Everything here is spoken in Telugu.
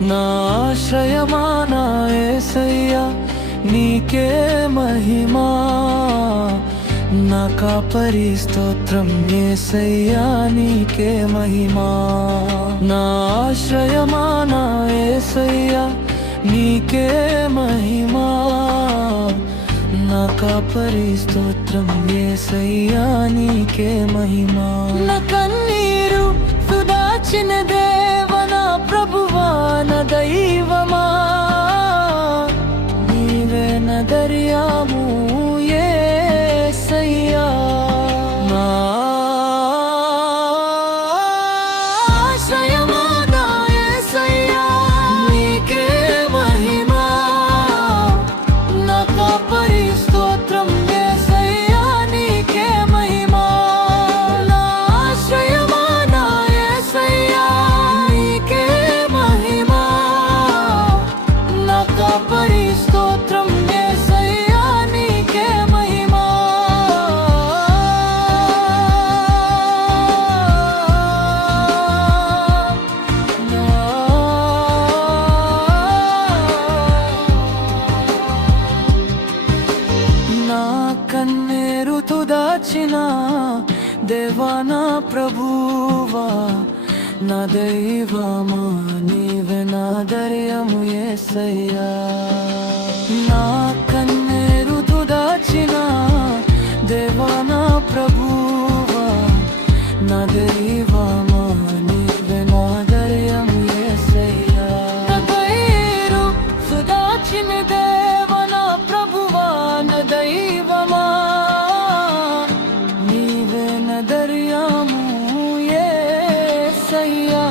నా ఆశ్రయమా నా యేసయ్యా నీకే మహిమా, నా కాపరి స్తోత్రం యేసయ్యా నీకే మహిమా. నా ఆశ్రయమా నా యేసయ్యా నీకే మహిమా, నా కాపరి స్తోత్రం యేసయ్యా నీకే మహిమా. నా కన్నీరు తుదాచిన దేవా నా ప్రభువా నా దైవమా, నీవే నా దర్యాము యేసయ్యా. నా ఆశ్రయమా నా యేసయ్యా నీకే మహిమా, నా కాపరి స్తోత్రం యేసయ్యా నీకే మహిమా. నా ఆశ్రయమా నా యేసయ్యా నీకే మహిమా, నా కాపరి స్తోత్రం యేసయ్యా నీకే మహిమా. నా కన్నీరు తుదాచిన దేవా నా ప్రభువా నా దైవమా, నీవే నా దర్యాము యేసయ్యా. నా కన్నీరు తుదాచిన దేవా నా ప్రభువా నా దైవమా, నీవే నా దర్యాము యేసయ్యా. నా కన్నీరు తుదాచిన దేవా నా ప్రభువా నా దైవమా, నీవే నా దర్యాము యేసయ్యా.